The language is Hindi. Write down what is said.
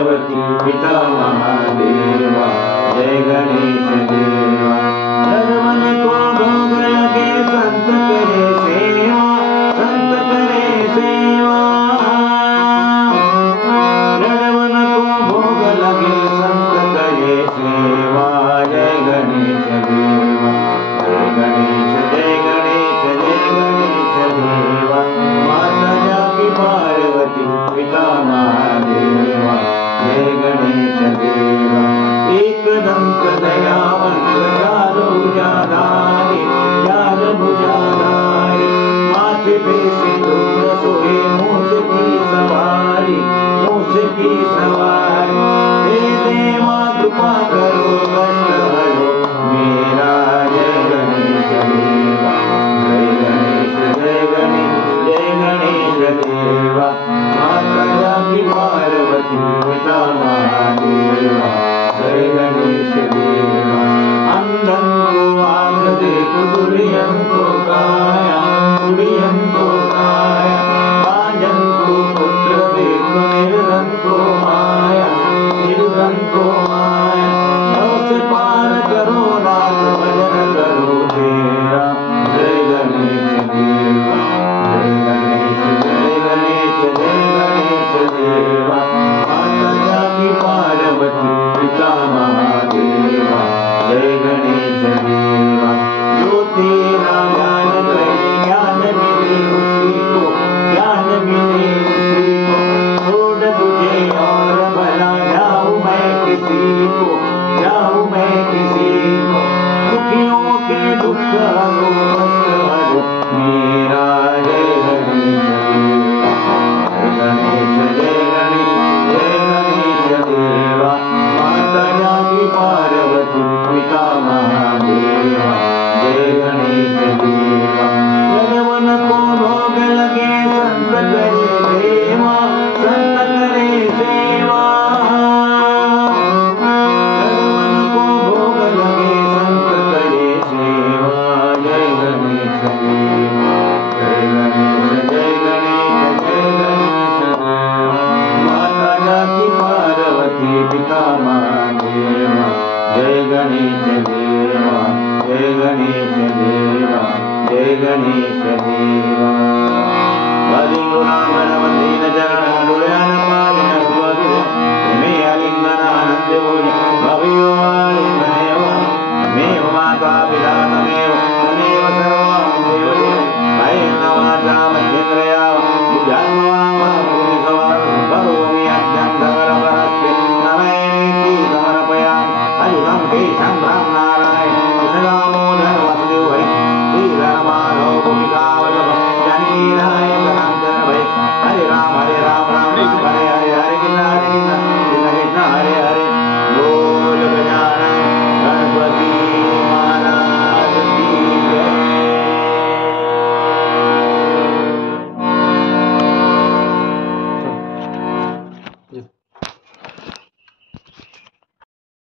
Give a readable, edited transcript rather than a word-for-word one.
पार्वती पिता महादेवा जय गणेश देवा। रघुवन को भोग लगे संत करे सेवा, संत करे सेवा। रघुवन को भोग लगे संत करे सेवा जय गणेश देवा जय गणेश जय गणेश जय गणेश देवा। माता जाकी पार्वती पिता महादेवा जय गणेश देवा। एक दंत दयावंत चार भुजाधारी, चार भुजाधारी। माथे पे सिंदूर सोहे मूछ की सवारी, मूछ की सवारी। हे देवा कृपा करो कष्ट हरो मेरा जय गणेश देवा जय गणेश जय गणेश जय गणेश देवा। माता जाकी पार्वती पिता महादेवा जय गणेश देवा। अंधन को आँख दे, कुबुरियन